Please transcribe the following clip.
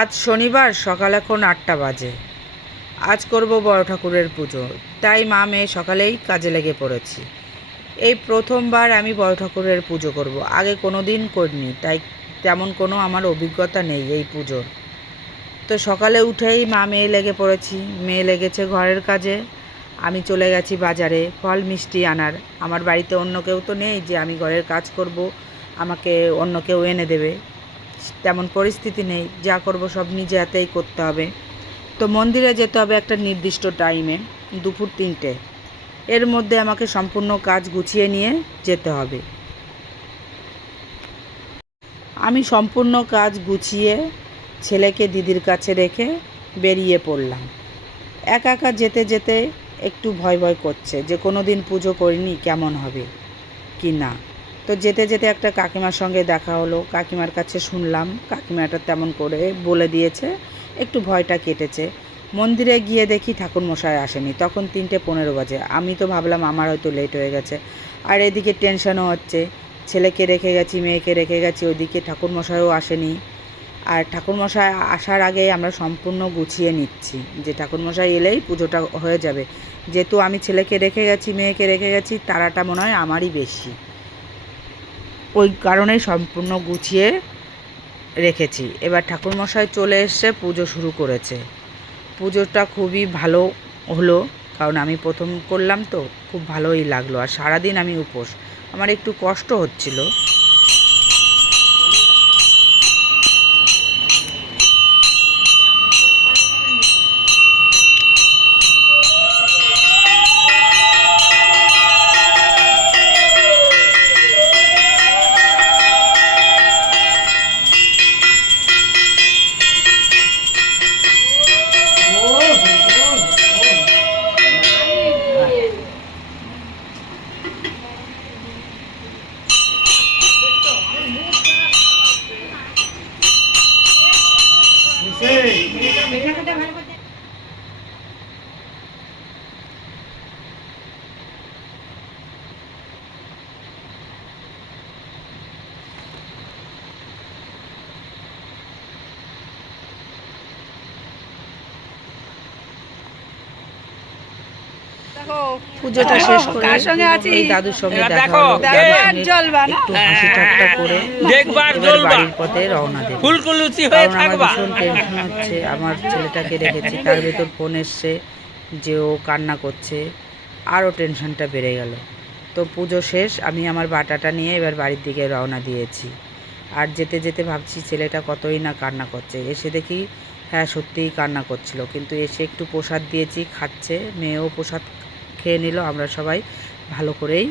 আজ শনিবার সকাল এখন 8টা বাজে। আজ করব বড় ঠাকুরের পুজো, তাই মা মেয়ে সকালেই কাজে লেগে পড়েছি। এই প্রথমবার আমি বড় ঠাকুরের পুজো করব, আগে কোনো দিন করিনি, তাই তেমন কোনো আমার অভিজ্ঞতা নেই এই পুজোর। তো সকালে উঠেই মা মেয়ে লেগে পড়েছি। মেয়ে লেগেছে ঘরের কাজে, আমি চলে গেছি বাজারে ফল মিষ্টি আনার। আমার বাড়িতে অন্য কেউ তো নেই যে আমি ঘরের কাজ করব, আমাকে অন্য কেউ এনে দেবে, তেমন পরিস্থিতি নেই। যা করব সব নিজে হাতেই করতে হবে। তো মন্দিরে যেতে হবে একটা নির্দিষ্ট টাইমে, দুপুর 3টে। এর মধ্যে আমাকে সম্পূর্ণ কাজ গুছিয়ে নিয়ে যেতে হবে। আমি সম্পূর্ণ কাজ গুছিয়ে ছেলেকে দিদির কাছে রেখে বেরিয়ে পড়লাম। একা একা যেতে যেতে একটু ভয় ভয় করছে যে কোনো দিন পুজো করিনি, কেমন হবে কি না। তো যেতে যেতে একটা কাকিমার সঙ্গে দেখা হলো। কাকিমার কাছে শুনলাম, কাকিমাটা তেমন করে বলে দিয়েছে, একটু ভয়টা কেটেছে। মন্দিরে গিয়ে দেখি ঠাকুরমশাই আসেনি, তখন 3:15 বাজে। আমি তো ভাবলাম আমার হয়তো লেট হয়ে গেছে, আর এদিকে টেনশনও হচ্ছে, ছেলেকে রেখে গেছি, মেয়েকে রেখে গেছি, ওইদিকে ঠাকুরমশাইও আসেনি। আর ঠাকুরমশাই আসার আগে আমরা সম্পূর্ণ গুছিয়ে নিচ্ছি যে ঠাকুরমশাই এলেই পুজোটা হয়ে যাবে। যেহেতু আমি ছেলেকে রেখে গেছি, মেয়েকে রেখে গেছি, তাড়াটা মনে হয় আমারই বেশি, ওই কারণেই সম্পূর্ণ গুছিয়ে রেখেছি। এবার ঠাকুরমশাই চলে এসে পুজো শুরু করেছে। পুজোটা খুবই ভালো হলো, কারণ আমি প্রথম করলাম তো খুব ভালোই লাগলো। আর সারাদিন আমি উপোস, আমার একটু কষ্ট হচ্ছিল। পুজোটা শেষ করে এই দাদুর সঙ্গে দেখা হলো। দাদুর সঙ্গে একটু হাসি ঠাট্টা করে এবার বাড়ির পথে রওনা দেব। কারণ আমার ভীষণ টেনশন হচ্ছে, আমার ছেলেটাকে রেখেছি, তার ভেতর ফোন এসছে যে ও কান্না করছে, আরও টেনশনটা বেড়ে গেল। তো পুজো শেষ, আমি আমার বাটাটা নিয়ে এবার বাড়ির দিকে রওনা দিয়েছি। আর যেতে যেতে ভাবছি ছেলেটা কতই না কান্না করছে। এসে দেখি হ্যাঁ সত্যিই কান্না করছিল, কিন্তু এসে একটু প্রসাদ দিয়েছি, খাচ্ছে, মেয়েও প্রসাদ খেয়ে নিল। আমরা সবাই ভালো করেই